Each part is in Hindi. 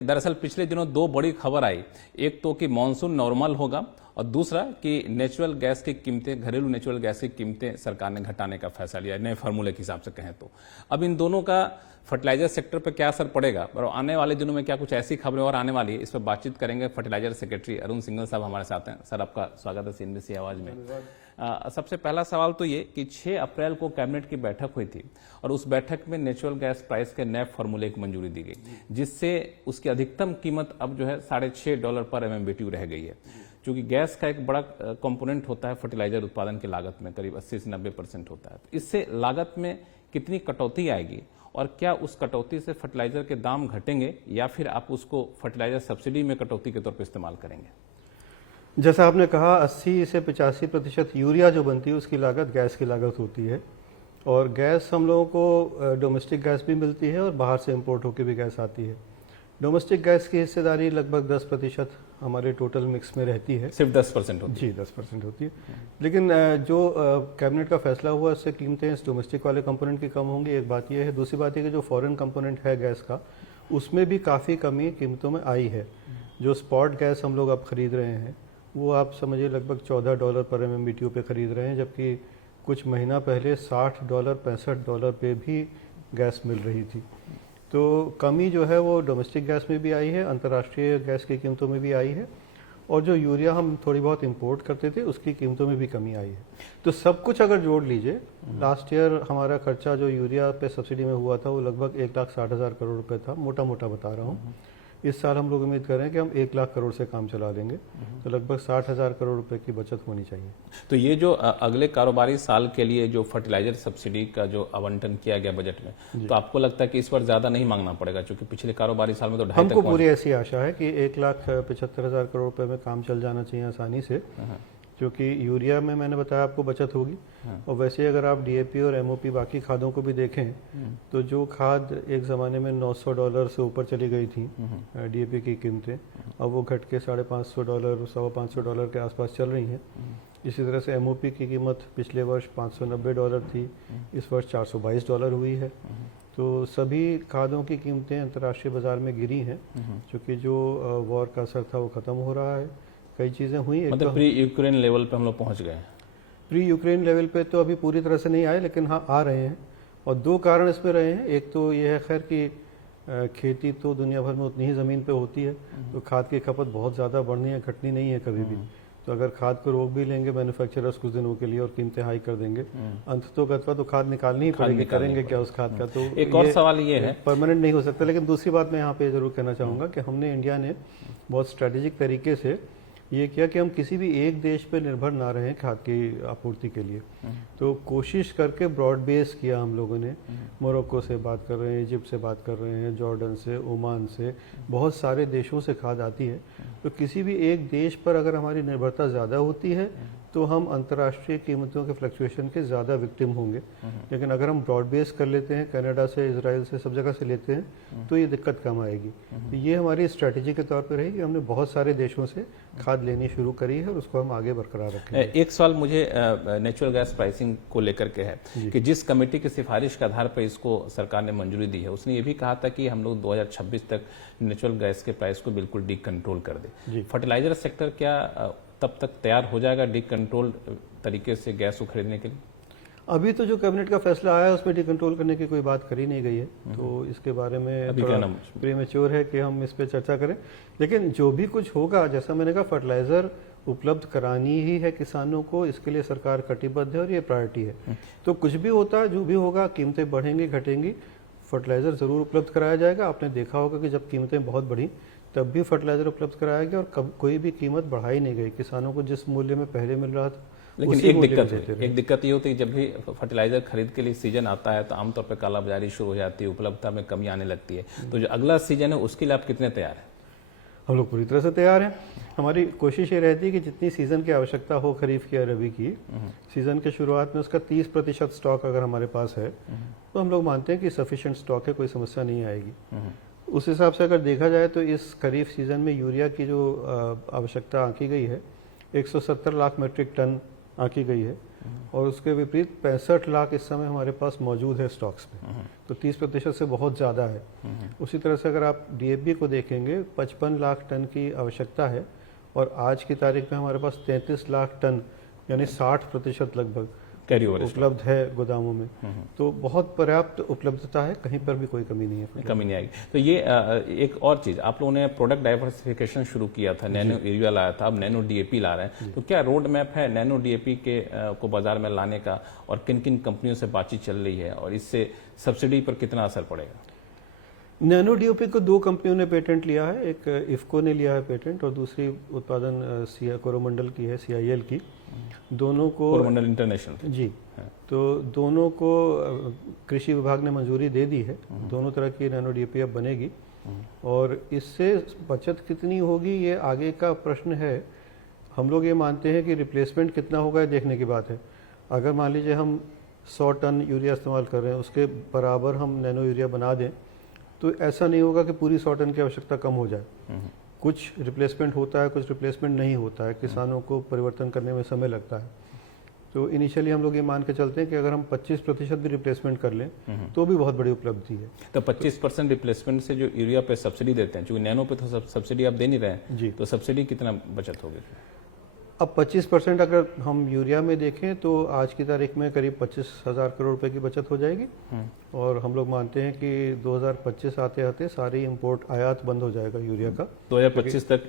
दरअसल पिछले दिनों दो बड़ी खबर आई। एक तो कि मानसून नॉर्मल होगा और दूसरा कि नेचुरल गैस की कीमतें, घरेलू नेचुरल गैस की कीमतें सरकार ने घटाने का फैसला लिया नए फार्मूले के हिसाब से कहें तो। अब इन दोनों का फर्टिलाइजर सेक्टर पर क्या असर पड़ेगा और आने वाले दिनों में क्या कुछ ऐसी खबरें और आने वाली है, इस पर बातचीत करेंगे। फर्टिलाइजर सेक्रेटरी अरुण सिंघल साहब हमारे साथ हैं। सर, आपका स्वागत है CNBC आवाज में। सबसे पहला सवाल तो ये कि 6 अप्रैल को कैबिनेट की बैठक हुई थी और उस बैठक में नेचुरल गैस प्राइस के नए फार्मूले को मंजूरी दी गई, जिससे उसकी अधिकतम कीमत अब जो है $6.5 पर MMBTU रह गई है। क्योंकि गैस का एक बड़ा कंपोनेंट होता है फर्टिलाइजर उत्पादन की लागत में, करीब 80 से 90% होता है। तो इससे लागत में कितनी कटौती आएगी और क्या उस कटौती से फर्टिलाइजर के दाम घटेंगे या फिर आप उसको फर्टिलाइजर सब्सिडी में कटौती के तौर पर इस्तेमाल करेंगे? जैसा आपने कहा 80 से 85% यूरिया जो बनती है उसकी लागत गैस की लागत होती है। और गैस हम लोगों को डोमेस्टिक गैस भी मिलती है और बाहर से इंपोर्ट होकर भी गैस आती है। डोमेस्टिक गैस की हिस्सेदारी लगभग 10% हमारे टोटल मिक्स में रहती है। सिर्फ 10% होती है? जी, 10% होती है। लेकिन जो कैबिनेट का फैसला हुआ उससे कीमतें इस डोमेस्टिक वाले कंपोनेंट की कम होंगी, एक बात यह है। दूसरी बात यह कि जो फॉरेन कंपोनेंट है गैस का, उसमें भी काफ़ी कमी कीमतों में आई है। जो स्पॉट गैस हम लोग अब खरीद रहे हैं वो आप समझिए लगभग $14 पर MMBTU पे खरीद रहे हैं, जबकि कुछ महीना पहले $60 $65 पे भी गैस मिल रही थी। तो कमी जो है वो डोमेस्टिक गैस में भी आई है, अंतर्राष्ट्रीय गैस की कीमतों में भी आई है, और जो यूरिया हम थोड़ी बहुत इंपोर्ट करते थे उसकी कीमतों में भी कमी आई है। तो सब कुछ अगर जोड़ लीजिए, लास्ट ईयर हमारा खर्चा जो यूरिया पे सब्सिडी में हुआ था वो लगभग 1,60,000 करोड़ रुपये था, मोटा मोटा बता रहा हूँ। इस साल हम लोग उम्मीद कर रहे हैं कि हम 1 लाख करोड़ से काम चला लेंगे, तो लगभग 60,000 करोड़ रुपए की बचत होनी चाहिए। तो ये जो अगले कारोबारी साल के लिए जो फर्टिलाइजर सब्सिडी का जो आवंटन किया गया बजट में, तो आपको लगता है कि इस बार ज्यादा नहीं मांगना पड़ेगा? क्योंकि पिछले कारोबारी साल में तो 2.5 हमको पूरी ऐसी आशा है कि 1,75,000 करोड़ रुपए में काम चल जाना चाहिए आसानी से, क्योंकि यूरिया में मैंने बताया आपको बचत होगी। और वैसे अगर आप DAP और MOP बाकी खादों को भी देखें तो जो खाद एक ज़माने में $900 से ऊपर चली गई थी DAP की कीमतें, अब वो घट के $550 $550 के आसपास चल रही हैं। इसी तरह से MOP की कीमत पिछले वर्ष $590 थी, इस वर्ष $422 हुई है। तो सभी खादों की कीमतें अंतर्राष्ट्रीय बाजार में गिरी हैं, क्योंकि जो वॉर का असर था वो ख़त्म हो रहा है। कई चीज़ें हुई, मतलब प्री यूक्रेन लेवल पे हम लोग पहुंच गए हैं। प्री यूक्रेन लेवल पे तो अभी पूरी तरह से नहीं आए, लेकिन हाँ आ रहे हैं। और दो कारण इसमें रहे हैं। एक तो ये है खैर कि खेती तो दुनिया भर में उतनी ही ज़मीन पे होती है, तो खाद की खपत बहुत ज़्यादा बढ़नी है, घटनी नहीं है कभी भी। तो अगर खाद को रोक भी लेंगे मैन्युफैक्चरर्स कुछ दिनों के लिए और कीमतें हाई कर देंगे, अंत तो गतवा तो खाद निकालनी ही पड़ेगी, करेंगे क्या उस खाद का? तो एक और सवाल ये है, परमानेंट नहीं हो सकता। लेकिन दूसरी बात मैं यहाँ पे जरूर कहना चाहूँगा कि हमने, इंडिया ने बहुत स्ट्रेटेजिक तरीके से ये किया कि हम किसी भी एक देश पे निर्भर ना रहें खाद की आपूर्ति के लिए। तो कोशिश करके ब्रॉड बेस किया हम लोगों ने। मोरक्को से बात कर रहे हैं, इजिप्ट से बात कर रहे हैं, जॉर्डन से, ओमान से, बहुत सारे देशों से खाद आती है। तो किसी भी एक देश पर अगर हमारी निर्भरता ज़्यादा होती है तो हम अंतर्राष्ट्रीय कीमतों के फ्लक्चुएशन के ज़्यादा विक्टिम होंगे। लेकिन अगर हम ब्रॉड बेस कर लेते हैं, कनाडा से, इजराइल से, सब जगह से लेते हैं, तो ये दिक्कत कम आएगी। तो ये हमारी स्ट्रेटजी के तौर पर रही कि हमने बहुत सारे देशों से खाद लेनी शुरू करी है और उसको हम आगे बरकरार रखेंगे। एक सवाल मुझे नेचुरल गैस प्राइसिंग को लेकर के है कि जिस कमेटी की सिफारिश के आधार पर इसको सरकार ने मंजूरी दी है, उसने ये भी कहा था कि हम लोग 2026 तक नेचुरल गैस के प्राइस को बिल्कुल डी कंट्रोल कर दे। फर्टिलाइजर सेक्टर क्या तब तक तैयार हो जाएगा डी कंट्रोल तरीके से गैस को खरीदने के लिए? अभी तो जो कैबिनेट का फैसला आया है उसमें डी कंट्रोल करने की कोई बात करी नहीं गई है, तो इसके बारे में थोड़ा प्रीमेच्योर है कि हम इस पर चर्चा करें। लेकिन जो भी कुछ होगा, जैसा मैंने कहा, फर्टिलाइजर उपलब्ध करानी ही है किसानों को, इसके लिए सरकार कटिबद्ध है और ये प्रायोरिटी है। तो कुछ भी होता है, जो भी होगा, कीमतें बढ़ेंगी घटेंगी, फर्टिलाइजर जरूर उपलब्ध कराया जाएगा। आपने देखा होगा कि जब कीमतें बहुत बढ़ी तब भी फर्टिलाइजर उपलब्ध कराया गया और कोई भी कीमत बढ़ाई नहीं गई। किसानों को जिस मूल्य में पहले मिल रहा था, लेकिन एक दिक्कत ये होती है जब भी फर्टिलाइजर खरीद के लिए सीजन आता है तो आमतौर पर कालाबाजारी शुरू हो जाती है, उपलब्धता में कमी आने लगती है। तो जो अगला सीजन है उसके लिए आप कितने तैयार हैं? हम लोग पूरी तरह से तैयार हैं। हमारी कोशिश ये रहती है कि जितनी सीजन की आवश्यकता हो खरीफ की या रबी की, सीजन के शुरुआत में उसका 30% स्टॉक अगर हमारे पास है तो हम लोग मानते हैं कि सफिशिएंट स्टॉक है, कोई समस्या नहीं आएगी। उस हिसाब से अगर देखा जाए तो इस खरीफ सीजन में यूरिया की जो आवश्यकता आंकी गई है 170 लाख मीट्रिक टन आंकी गई है। और उसके विपरीत 65 लाख इस समय हमारे पास मौजूद है स्टॉक्स में, तो 30% से बहुत ज़्यादा है। उसी तरह से अगर आप डीएपी को देखेंगे 55 लाख टन की आवश्यकता है और आज की तारीख में हमारे पास 33 लाख टन यानी 60% लगभग कैरी ओवर उपलब्ध है गोदामों में। तो बहुत पर्याप्त उपलब्धता है, कहीं पर भी कोई कमी नहीं है। कमी नहीं आएगी। तो ये एक और चीज, आप लोगों ने प्रोडक्ट डाइवर्सिफिकेशन शुरू किया था, नैनो यूरिया लाया था, अब नैनो डीएपी ला रहे हैं, तो क्या रोड मैप है नैनो डीएपी के को बाजार में लाने का, और किन किन कंपनियों से बातचीत चल रही है, और इससे सब्सिडी पर कितना असर पड़ेगा? नैनो डीओपी को 2 कंपनियों ने पेटेंट लिया है, एक इफ्को ने लिया है पेटेंट और दूसरी उत्पादन कोरोमंडल की है, CIL की। दोनों को कोरोमंडल इंटरनेशनल जी, तो दोनों को कृषि विभाग ने मंजूरी दे दी है। दोनों तरह की नैनो डीएपी अब बनेगी और इससे बचत कितनी होगी ये आगे का प्रश्न है। हम लोग ये मानते हैं कि रिप्लेसमेंट कितना होगा ये देखने की बात है। अगर मान लीजिए हम 100 टन यूरिया इस्तेमाल कर रहे हैं, उसके बराबर हम नैनो यूरिया बना दें, तो ऐसा नहीं होगा कि पूरी 100 टन की आवश्यकता कम हो जाए। कुछ रिप्लेसमेंट होता है, कुछ रिप्लेसमेंट नहीं होता है, किसानों को परिवर्तन करने में समय लगता है। तो इनिशियली हम लोग ये मान के चलते हैं कि अगर हम 25% भी रिप्लेसमेंट कर लें तो भी बहुत बड़ी उपलब्धि है। तो 25% रिप्लेसमेंट से जो यूरिया पे सब्सिडी देते हैं, क्योंकि नैनो पे तो सब्सिडी आप दे नहीं रहे हैं जी, तो सब्सिडी कितना बचत होगी? अब 25% अगर हम यूरिया में देखें तो आज की तारीख में करीब 25,000 करोड़ रुपए की बचत हो जाएगी और हम लोग मानते हैं कि 2025 आते आते सारी इंपोर्ट आयात बंद हो जाएगा यूरिया का। 2025 तक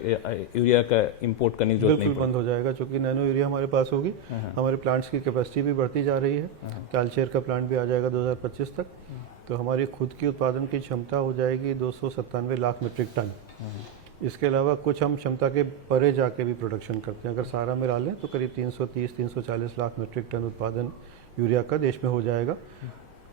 यूरिया का इंपोर्ट करने की जरूरत नहीं बिल्कुल बंद हो जाएगा, क्योंकि नैनो यूरिया हमारे पास होगी। हमारे प्लांट्स की कैपेसिटी भी बढ़ती जा रही है, तालचेर का प्लांट भी आ जाएगा 2025 तक, तो हमारी खुद की उत्पादन की क्षमता हो जाएगी 297 लाख मीट्रिक टन। इसके अलावा कुछ हम क्षमता के परे जाके भी प्रोडक्शन करते हैं, अगर सारा मिला लें तो करीब 330-340 लाख मीट्रिक टन उत्पादन यूरिया का देश में हो जाएगा।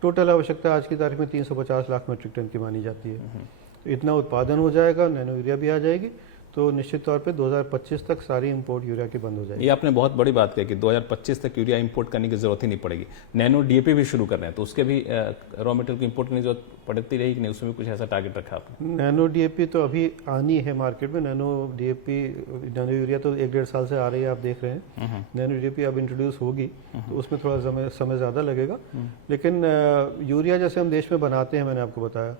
टोटल आवश्यकता आज की तारीख में 350 लाख मीट्रिक टन की मानी जाती है। तो इतना उत्पादन हो जाएगा, नैनो यूरिया भी आ जाएगी, तो निश्चित तौर पे 2025 तक सारी इंपोर्ट यूरिया की बंद हो जाएगी। ये आपने बहुत बड़ी बात कही कि 2025 तक यूरिया इंपोर्ट करने की जरूरत ही नहीं पड़ेगी। नैनो डीएपी भी शुरू कर रहे हैं तो उसके भी रॉ मटेरियल की इंपोर्ट करने की जरूरत पड़ती रहेगी कि नहीं, उसमें भी कुछ ऐसा टारगेट रखा आपने? नैनो डीएपी तो अभी आनी है मार्केट में। नैनो डीएपी, नैनो यूरिया तो 1-1.5 साल से आ रही है, आप देख रहे हैं। नैनो डीएपी अब इंट्रोड्यूस होगी तो उसमें थोड़ा समय ज़्यादा लगेगा, लेकिन यूरिया जैसे हम देश में बनाते हैं, मैंने आपको बताया,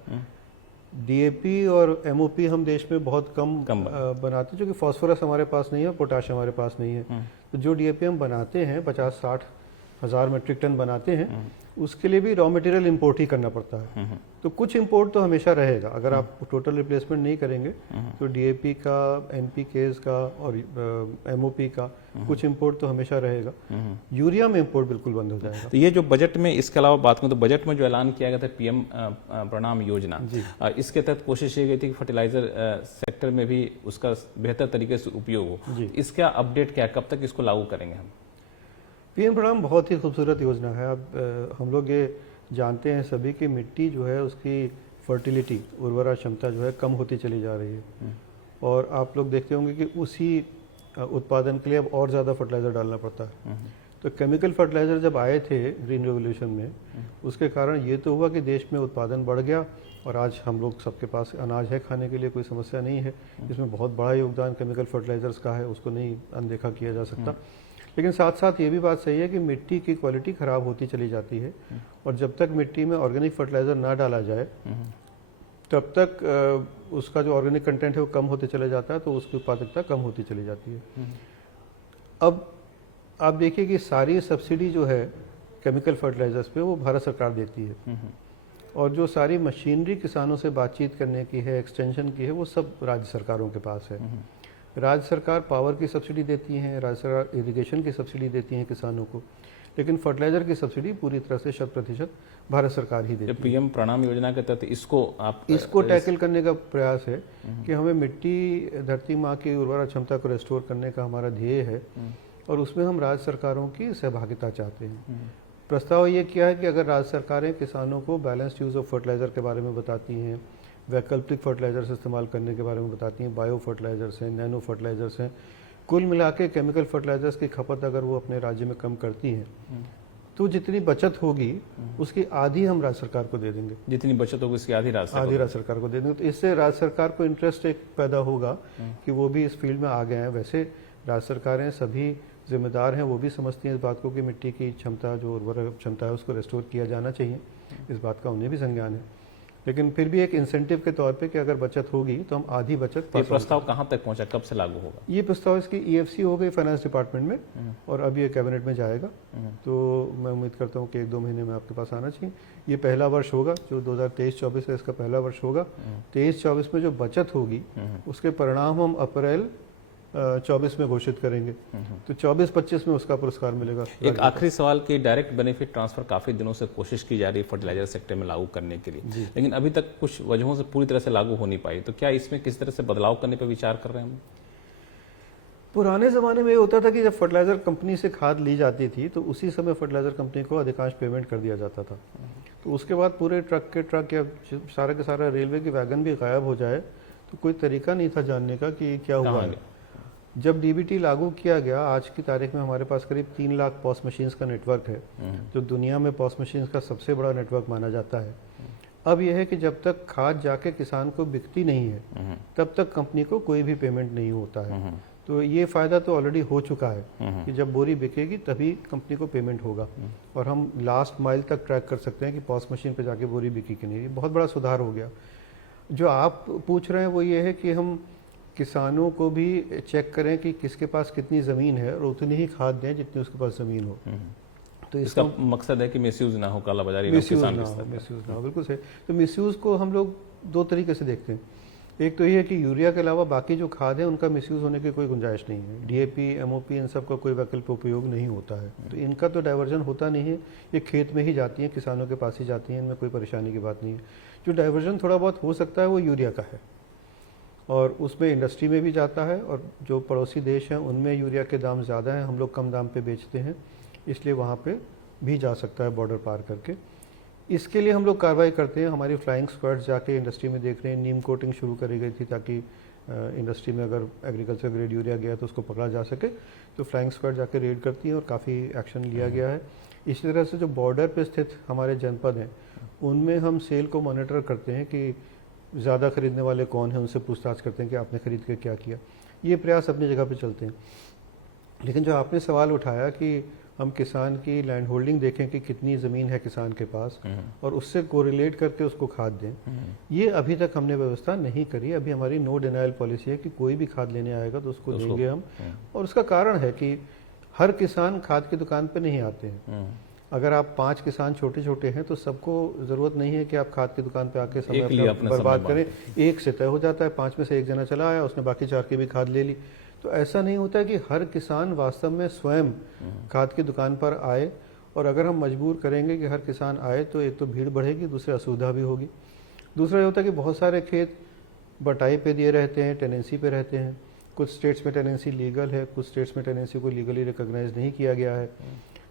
डीएपी और एमओपी हम देश में बहुत कम बनाते हैं, क्योंकि फास्फोरस हमारे पास नहीं है और पोटाश हमारे पास नहीं है। तो जो डीएपी हम बनाते हैं 50-60 हज़ार मीट्रिक टन बनाते हैं, उसके लिए भी रॉ मटेरियल इंपोर्ट ही करना पड़ता है। तो कुछ इंपोर्ट तो हमेशा रहेगा। अगर आप टोटल रिप्लेसमेंट नहीं करेंगे तो डीएपी का, एनपीकेज का और एमओपी का कुछ इंपोर्ट तो हमेशा रहेगा। यूरिया में इंपोर्ट बिल्कुल बंद हो जाएगा। तो ये जो बजट में, इसके अलावा बात करूं तो बजट में जो ऐलान किया गया था पीएम प्रणाम योजना, इसके तहत कोशिश ये गई थी कि फर्टिलाइजर सेक्टर में भी उसका बेहतर तरीके से उपयोग हो। इसका अपडेट क्या है, कब तक इसको लागू करेंगे हम? पीएम प्रणाम बहुत ही खूबसूरत योजना है। अब हम लोग ये जानते हैं सभी कि मिट्टी जो है उसकी फर्टिलिटी, उर्वरा क्षमता जो है कम होती चली जा रही है और आप लोग देखते होंगे कि उसी उत्पादन के लिए अब और ज़्यादा फर्टिलाइज़र डालना पड़ता है। तो केमिकल फर्टिलाइज़र जब आए थे ग्रीन रेवोल्यूशन में, उसके कारण ये तो हुआ कि देश में उत्पादन बढ़ गया और आज हम लोग सबके पास अनाज है खाने के लिए, कोई समस्या नहीं है। इसमें बहुत बड़ा योगदान केमिकल फर्टिलाइज़र्स का है, उसको नहीं अनदेखा किया जा सकता। लेकिन साथ साथ ये भी बात सही है कि मिट्टी की क्वालिटी ख़राब होती चली जाती है और जब तक मिट्टी में ऑर्गेनिक फर्टिलाइज़र ना डाला जाए तब तक उसका जो ऑर्गेनिक कंटेंट है वो कम होते चले जाता है, तो उसकी उत्पादकता कम होती चली जाती है। अब आप देखिए कि सारी सब्सिडी जो है केमिकल फर्टिलाइजर्स पे वो भारत सरकार देती है और जो सारी मशीनरी किसानों से बातचीत करने की है, एक्सटेंशन की है, वो सब राज्य सरकारों के पास है। राज्य सरकार पावर की सब्सिडी देती हैं, राज्य सरकार इरिगेशन की सब्सिडी देती हैं किसानों को, लेकिन फर्टिलाइजर की सब्सिडी पूरी तरह से 100% भारत सरकार ही देती है। पीएम प्रणाम योजना के तहत इसको टैकल करने का प्रयास है कि हमें मिट्टी, धरती माँ की उर्वरा क्षमता को रेस्टोर करने का हमारा ध्येय है और उसमें हम राज्य सरकारों की सहभागिता चाहते हैं। प्रस्ताव ये किया है कि अगर राज्य सरकारें किसानों को बैलेंस्ड यूज़ ऑफ फर्टिलाइज़र के बारे में बताती हैं, वैकल्पिक फर्टिलाइजर्स इस्तेमाल करने के बारे में बताती हैं, बायो फर्टिलाइजर्स हैं, नैनो फर्टिलाइजर्स हैं, कुल मिला के केमिकल फर्टिलाइजर्स की खपत अगर वो अपने राज्य में कम करती हैं तो जितनी बचत होगी उसकी आधी हम राज्य सरकार को दे देंगे। जितनी बचत होगी उसकी आधी राज्य सरकार को दे देंगे। तो इससे राज्य सरकार को इंटरेस्ट एक पैदा होगा कि वो भी इस फील्ड में आ गए हैं। वैसे राज्य सरकारें सभी जिम्मेदार हैं वो भी समझती हैं इस बात को कि मिट्टी की क्षमता, जो उर्वरक क्षमता है, उसको रेस्टोर किया जाना चाहिए। इस बात का उन्हें भी संज्ञान है, लेकिन फिर भी एक इंसेंटिव के तौर पे कि अगर बचत होगी तो हम आधी बचत ये प्रस्ताव कहाँ तक पहुंचा, कब से लागू होगा? ये प्रस्ताव इसकी EFC हो गई फाइनेंस डिपार्टमेंट में और अब ये कैबिनेट में जाएगा। तो मैं उम्मीद करता हूँ कि 1-2 महीने में आपके पास आना चाहिए। ये पहला वर्ष होगा, जो 2023-24 है इसका पहला वर्ष होगा। 23-24 में जो बचत होगी उसके परिणाम हम अप्रैल 24 में घोषित करेंगे, तो 24-25 में उसका पुरस्कार मिलेगा। एक आखिरी सवाल कि डायरेक्ट बेनिफिट ट्रांसफर काफी दिनों से कोशिश की जा रही है फर्टिलाइजर सेक्टर में लागू करने के लिए, लेकिन अभी तक कुछ वजहों से पूरी तरह से लागू हो नहीं पाई, तो क्या इसमें किस तरह से बदलाव करने पर विचार कर रहे हैं हम? पुराने ज़माने में ये होता था कि जब फर्टिलाइज़र कंपनी से खाद ली जाती थी तो उसी समय फर्टिलाइज़र कंपनी को अधिकांश पेमेंट कर दिया जाता था। तो उसके बाद पूरे ट्रक के ट्रक या सारा के सारा रेलवे की वैगन भी गायब हो जाए तो कोई तरीका नहीं था जानने का कि क्या हुआ है। जब DBT लागू किया गया, आज की तारीख में हमारे पास करीब 3 लाख पॉस मशीन्स का नेटवर्क है, जो दुनिया में पॉस मशीन्स का सबसे बड़ा नेटवर्क माना जाता है। अब यह है कि जब तक खाद जाके किसान को बिकती नहीं है तब तक कंपनी को कोई भी पेमेंट नहीं होता है। तो ये फ़ायदा तो ऑलरेडी हो चुका है कि जब बोरी बिकेगी तभी कंपनी को पेमेंट होगा और हम लास्ट माइल तक ट्रैक कर सकते हैं कि पॉस मशीन पे जाके बोरी बिकी कि नहीं। ये बहुत बड़ा सुधार हो गया। जो आप पूछ रहे हैं वो ये है कि हम किसानों को भी चेक करें कि किसके पास कितनी ज़मीन है और उतनी ही खाद दें जितनी उसके पास ज़मीन हो। तो इसका मकसद है कि मिसयूज ना हो, कालाबाजारी मिसयूज ना हो, बिल्कुल सही। तो मिसयूज को हम लोग 2 तरीके से देखते हैं। एक तो ये है कि यूरिया के अलावा बाकी जो खाद है उनका मिसयूज होने की कोई गुंजाइश नहीं है। DAP, MOP इन सब का कोई वैकल्पिक उपयोग नहीं होता है, तो इनका तो डाइवर्जन होता नहीं है। ये खेत में ही जाती हैं, किसानों के पास ही जाती हैं, इनमें कोई परेशानी की बात नहीं है। जो डाइवर्जन थोड़ा बहुत हो सकता है वो यूरिया का है और उसमें इंडस्ट्री में भी जाता है और जो पड़ोसी देश हैं उनमें यूरिया के दाम ज़्यादा हैं, हम लोग कम दाम पे बेचते हैं, इसलिए वहाँ पे भी जा सकता है बॉर्डर पार करके। इसके लिए हम लोग कार्रवाई करते हैं। हमारी फ्लाइंग स्क्वाड्स जाके इंडस्ट्री में देख रहे हैं। नीम कोटिंग शुरू करी गई थी ताकि इंडस्ट्री में अगर एग्रीकल्चर ग्रेड यूरिया गया तो उसको पकड़ा जा सके। तो फ्लाइंग स्क्वाड जाके रेड करती हैं और काफ़ी एक्शन लिया गया है। इसी तरह से जो बॉर्डर पे स्थित हमारे जनपद हैं उनमें हम सेल को मॉनिटर करते हैं कि ज़्यादा खरीदने वाले कौन हैं, उनसे पूछताछ करते हैं कि आपने खरीद के क्या किया। ये प्रयास अपनी जगह पे चलते हैं। लेकिन जो आपने सवाल उठाया कि हम किसान की लैंड होल्डिंग देखें कि कितनी ज़मीन है किसान के पास और उससे कोरिलेट करके उसको खाद दें, ये अभी तक हमने व्यवस्था नहीं करी। अभी हमारी नो डिनाइल पॉलिसी है कि कोई भी खाद लेने आएगा तो उसको देंगे हम। और उसका कारण है कि हर किसान खाद की दुकान पर नहीं आते हैं। अगर आप 5 किसान छोटे छोटे हैं तो सबको ज़रूरत नहीं है कि आप खाद की दुकान पे आके समय अपना बर्बाद करें। एक से तय हो जाता है, 5 में से एक जना चला आया, उसने बाकी 4 की भी खाद ले ली। तो ऐसा नहीं होता है कि हर किसान वास्तव में स्वयं खाद की दुकान पर आए। और अगर हम मजबूर करेंगे कि हर किसान आए तो एक तो भीड़ बढ़ेगी, दूसरी असुविधा भी होगी। दूसरा ये होता है कि बहुत सारे खेत बटाई पे दिए रहते हैं, टेनेंसी पे रहते हैं। कुछ स्टेट्स में टेनेंसी लीगल है, कुछ स्टेट्स में टेनेंसी को लीगली रिकॉग्नाइज नहीं किया गया है।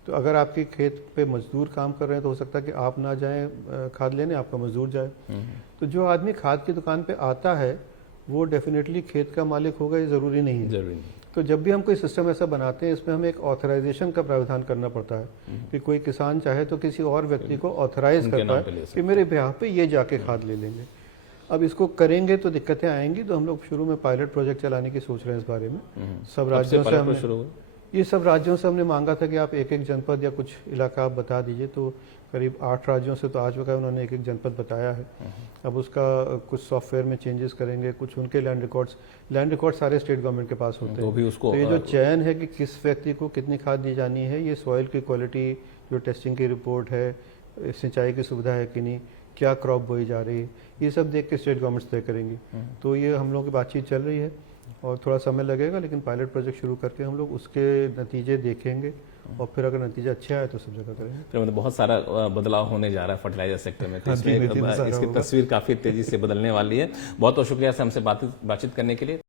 तो अगर आपके खेत पे मजदूर काम कर रहे हैं तो हो सकता है कि आप ना जाएं खाद लेने, आपका मजदूर जाए। तो जो आदमी खाद की दुकान पे आता है वो डेफिनेटली खेत का मालिक होगा, ये ज़रूरी नहीं है। जरूरी नहीं। तो जब भी हम कोई सिस्टम ऐसा बनाते हैं इसमें हमें एक ऑथराइजेशन का प्रावधान करना पड़ता है कि कोई किसान चाहे तो किसी और व्यक्ति को ऑथराइज कर पाए कि मेरे ब्याह पे ये जाके खाद ले लेंगे। अब इसको करेंगे तो दिक्कतें आएंगी। तो हम लोग शुरू में पायलट प्रोजेक्ट चलाने की सोच रहे हैं इस बारे में। सब राज्यों से हमने ये सब राज्यों से हमने मांगा था कि आप एक एक जनपद या कुछ इलाका आप बता दीजिए। तो करीब 8 राज्यों से तो आ चुका है, उन्होंने एक एक जनपद बताया है। अब उसका कुछ सॉफ्टवेयर में चेंजेस करेंगे, कुछ उनके लैंड रिकॉर्ड्स सारे स्टेट गवर्नमेंट के पास होते हैं। तो ये जो चयन है कि किस व्यक्ति को कितनी खाद दी जानी है, ये सॉइल की क्वालिटी, जो टेस्टिंग की रिपोर्ट है, सिंचाई की सुविधा है कि नहीं, क्या क्रॉप बोई जा रही है, ये सब देख के स्टेट गवर्नमेंट तय करेंगी। तो ये हम लोगों की बातचीत चल रही है और थोड़ा समय लगेगा, लेकिन पायलट प्रोजेक्ट शुरू करके हम लोग उसके नतीजे देखेंगे और फिर अगर नतीजा अच्छा है तो सब जगह करेंगे। फिर मतलब बहुत सारा बदलाव होने जा रहा है फर्टिलाइजर सेक्टर में, तो इसमें इसकी तस्वीर काफी तेजी से बदलने वाली है। बहुत बहुत शुक्रिया से हमसे बातचीत करने के लिए।